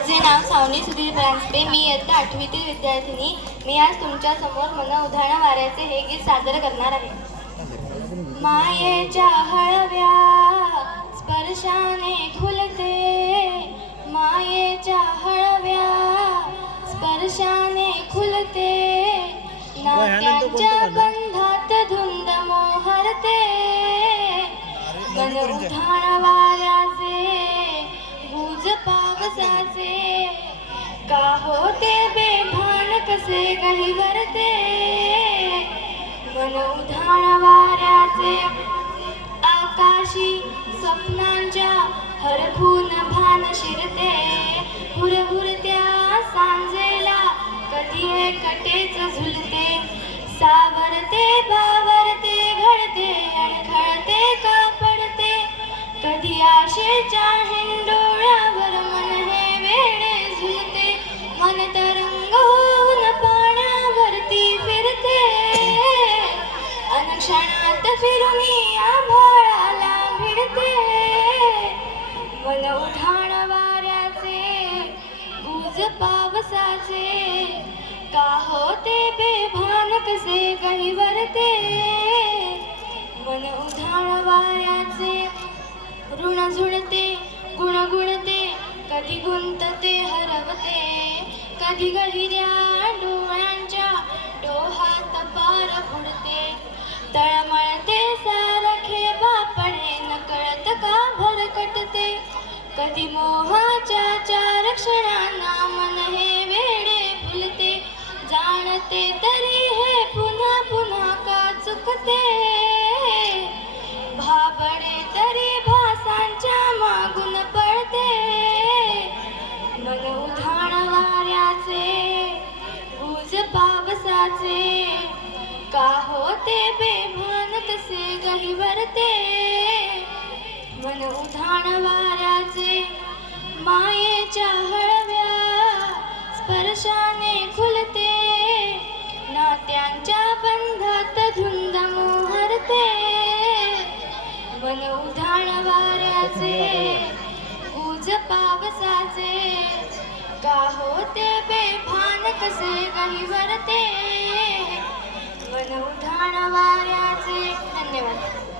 माझे नाव सावनी सुधीर परांजपे. मी इयत्ता 8वीतील विद्यार्थिनी. मी आज तुमच्या समोर मन उधाण वाऱ्याचे हे गीत सादर करणार आहे. मायेच्या हळव्या स्पर्शाने खुलते, मायेच्या हळव्या स्पर्शाने खुलते, नात्यांच्या बंधात धुंद मोहरते, मन उधाण वाऱ्याचे गुज पावसाचे, का होते बेभान कसे गहिवरते, मन उधाण वाऱ्याचे आकाशी स्वप्नांच्या हरखून भान शिरते, हुरहुरत्या सांजेला कधी एकटेच झुलते, सावरते बावरते घडते अडखळते का पडते, कधी आशेच्या हिंडोळ्यावर मन हे वेडे झुलते, मन तरंग होऊन पाण्यावरती फिरते, अनक्षणात फिरून आभाळाला भिडते, मन उधाण वाऱ्याचे गुज पावसाचे, का होते बेभान कसे गहिवरते, मन उधाण वाऱ्याचे ऋण झुडते गुणगुणते, कधी गुंतते हरवते, कधी गहिऱ्या डोळ्यांच्या डोहात पार बुडते, तळमळते सारखे बापडे नकळत का भरकटते, कधी मोहाच्या चार क्षणांना मन हे वेडे फुलते, जाणते तरी हे पुन्हा पुन्हा का चुकते, भाबडे तरी भासांच्या मागून पळते, मन उधाण वाऱ्याचे गुज पावसाचे, का होते बेभान कसे गहिवरते, मन उधाण वाऱ्याचे मायेच्या हळव्या स्पर्शाने खुलते, नात्यांच्या बंधात धुंद मोहरते, मन उधाण वाऱ्याचे गुज पावसाचे, का होते बेभान कसे गहिवरते, मन उधाण वाऱ्याचे. धन्यवाद.